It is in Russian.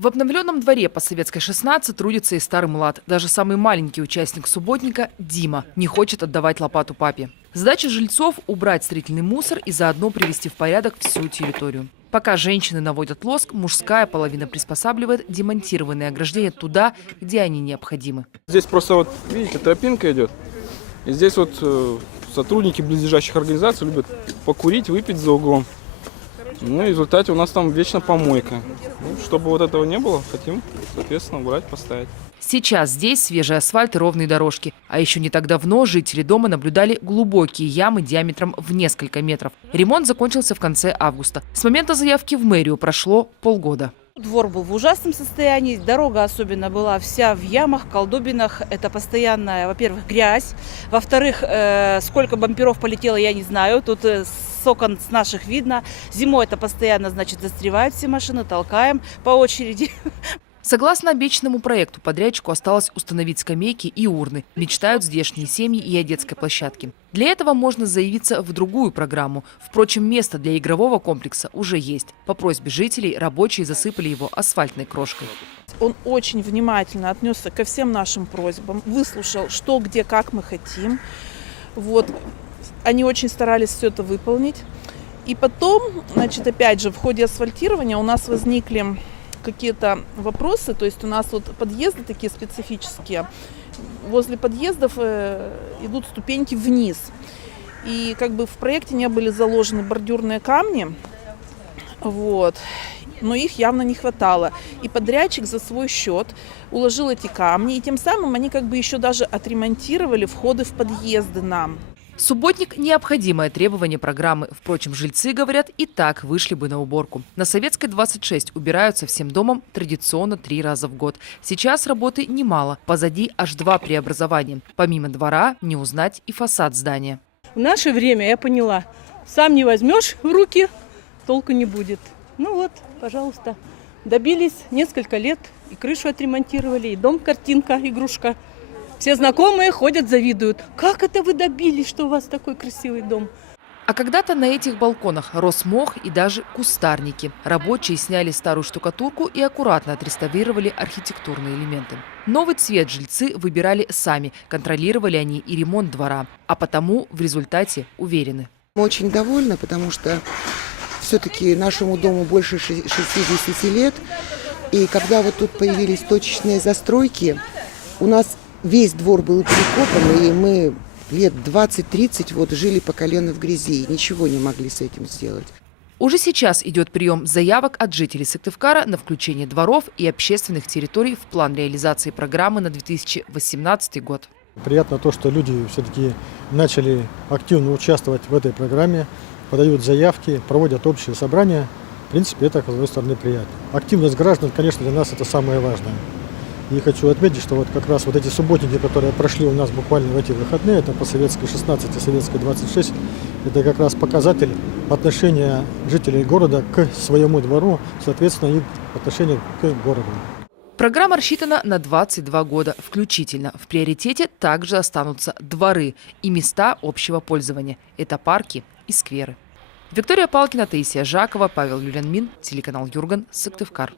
В обновленном дворе по Советской 16 трудится и старый млад. Даже самый маленький участник субботника, Дима, не хочет отдавать лопату папе. Задача жильцов – убрать строительный мусор и заодно привести в порядок всю территорию. Пока женщины наводят лоск, мужская половина приспосабливает демонтированные ограждения туда, где они необходимы. Здесь просто вот, видите, тропинка идет. И здесь вот сотрудники близлежащих организаций любят покурить, выпить за углом. Ну и в результате у нас там вечно помойка. Чтобы вот этого не было, хотим, соответственно, убрать, поставить. Сейчас здесь свежий асфальт и ровные дорожки. А еще не так давно жители дома наблюдали глубокие ямы диаметром в несколько метров. Ремонт закончился в конце августа. С момента заявки в мэрию прошло полгода. Двор был в ужасном состоянии, дорога особенно была вся в ямах, колдобинах. Это постоянная, во-первых, грязь. Во-вторых, сколько бамперов полетело, я не знаю. Тут с окон с наших видно. Зимой это постоянно, значит, застревают все машины, толкаем по очереди. Согласно обещанному проекту, подрядчику осталось установить скамейки и урны. Мечтают здешние семьи и о детской площадке. Для этого можно заявиться в другую программу. Впрочем, место для игрового комплекса уже есть. По просьбе жителей рабочие засыпали его асфальтной крошкой. Он очень внимательно отнесся ко всем нашим просьбам, выслушал, что, где, как мы хотим. Вот. Они очень старались все это выполнить. И потом, значит, опять же, в ходе асфальтирования у нас возникли какие-то вопросы, то есть у нас вот подъезды такие специфические, возле подъездов идут ступеньки вниз, и как бы в проекте не были заложены бордюрные камни, вот, но их явно не хватало, и подрядчик за свой счет уложил эти камни, и тем самым они как бы еще даже отремонтировали входы в подъезды нам. Субботник – необходимое требование программы. Впрочем, жильцы, говорят, и так вышли бы на уборку. На Советской 26 убираются всем домом традиционно 3 раза в год. Сейчас работы немало. Позади аж 2 преобразования. Помимо двора не узнать и фасад здания. В наше время, я поняла, сам не возьмешь в руки, толку не будет. Ну вот, пожалуйста, добились несколько лет. И крышу отремонтировали, и дом картинка, игрушка. Все знакомые ходят, завидуют. Как это вы добились, что у вас такой красивый дом? А когда-то на этих балконах рос мох и даже кустарники. Рабочие сняли старую штукатурку и аккуратно отреставрировали архитектурные элементы. Новый цвет жильцы выбирали сами. Контролировали они и ремонт двора. А потому в результате уверены. Мы очень довольны, потому что все-таки нашему дому больше 60 лет. И когда вот тут появились точечные застройки, у нас весь двор был прикопан, и мы лет 20-30 вот жили по колено в грязи, и ничего не могли с этим сделать. Уже сейчас идет прием заявок от жителей Сыктывкара на включение дворов и общественных территорий в план реализации программы на 2018 год. Приятно то, что люди все-таки начали активно участвовать в этой программе, подают заявки, проводят общие собрания. В принципе, это, с одной стороны, приятно. Активность граждан, конечно, для нас это самое важное. И хочу отметить, что вот как раз вот эти субботники, которые прошли у нас буквально в эти выходные, это по Советской 16 и Советской 26, это как раз показатель отношения жителей города к своему двору, соответственно, и отношения к городу. Программа рассчитана на 22 года включительно. В приоритете также останутся дворы и места общего пользования. Это парки и скверы. Виктория Палкина, Таисия Жакова, Павел Люлянмин, телеканал Юрган, Сыктывкар.